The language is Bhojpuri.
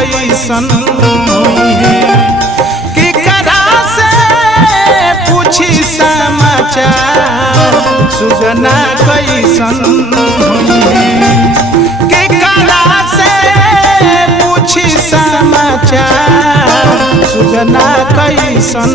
कैसन कि करा से पूछी समाचार सुगना कैसन कि करा से पूछी समाचार सुगना कैसन।